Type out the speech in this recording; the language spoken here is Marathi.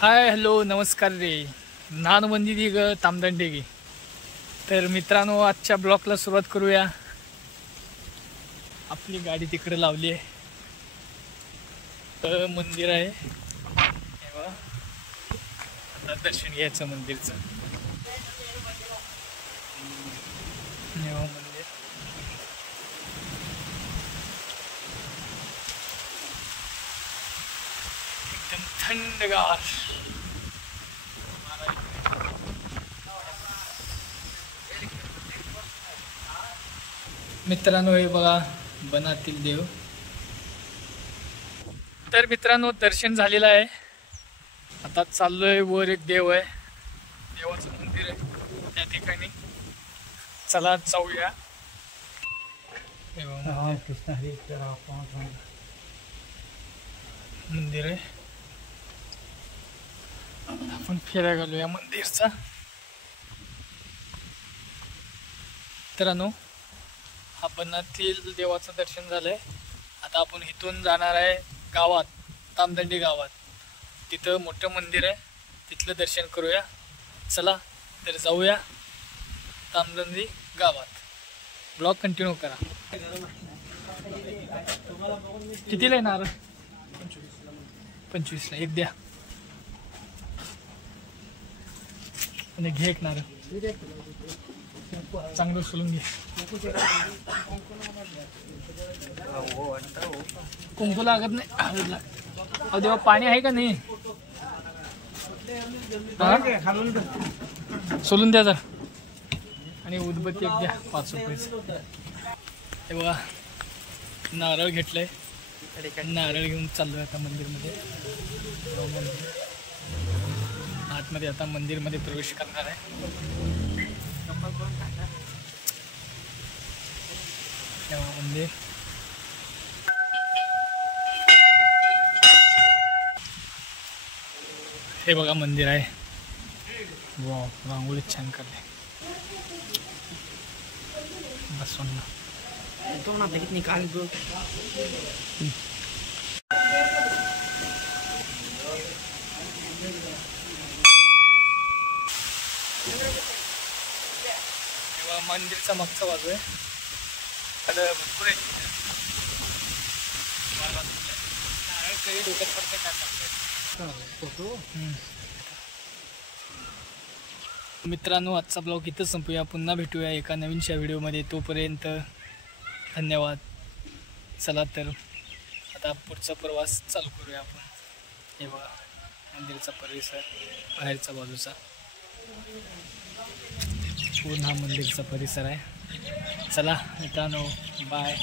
हाय हॅलो नमस्कार रे. नान मंदिरी ग तामदंडे गे. तर मित्रांनो आजच्या ब्लॉगला सुरुवात करूया. आपली गाडी तिकडे लावली आहे. तर मंदिर आहे तेव्हा आता दर्शन घ्यायचं मंदिरचं. मंदिर एकदम थंडगार. मित्रांनो हे बघा बनातील देव. तर मित्रांनो दर्शन झालेलं आहे. आता चाललोय वर. एक देव आहे, देवाचं मंदिर आहे त्या ठिकाणी. चला जाऊया. मंदिर आहे, आपण फेऱ्या घालूया मंदिरचा. मित्रांनो हा बनातील देवाचं दर्शन झालंय. आता आपण इथून जाणार आहे गावात, तामदंडी गावात. तिथं मोठं मंदिर आहे, तिथलं दर्शन करूया. चला तर जाऊया तामदंडी गावात. ब्लॉग कंटिन्यू करा. कितीला आहे नारळ? 25ला एक द्या. आणि घे एक नारळ, चांगलं सोलून घे. कुंकू लागत नाही, हळद लागते. अहो देवा पाणी आहे का नाही? सोलून द्या जर. आणि उदबत्ती एक द्या 5 रुपयाचं. हे बघा नारळ घेतलंय. नारळ घेऊन चाललोय आता मंदिरमध्ये. आतमध्ये आता मंदिरमध्ये प्रवेश करणार आहे. मंदिर हे बघा मंदिर आहे. वा रांगोळी छान काढले. बसवून तो ना देखिए निकाल दो. तेव्हा मंदिरचा मागचा बाजू आहे. आता भरपूर आहे. नारळ काही डोक्यात पडते काय सांगताय. मित्रांनो आजचा ब्लॉग इथंच संपूया. पुन्हा भेटूया एका नवीनशा व्हिडिओमध्ये. तोपर्यंत धन्यवाद. चला तर आता पुढचा प्रवास चालू करूया आपण. हे बघा मंदिरचा परिसर, बाहेरचा बाजूचा पूर्ण हा मंदिरचा परिसर आहे. चला मित्रांनो बाय.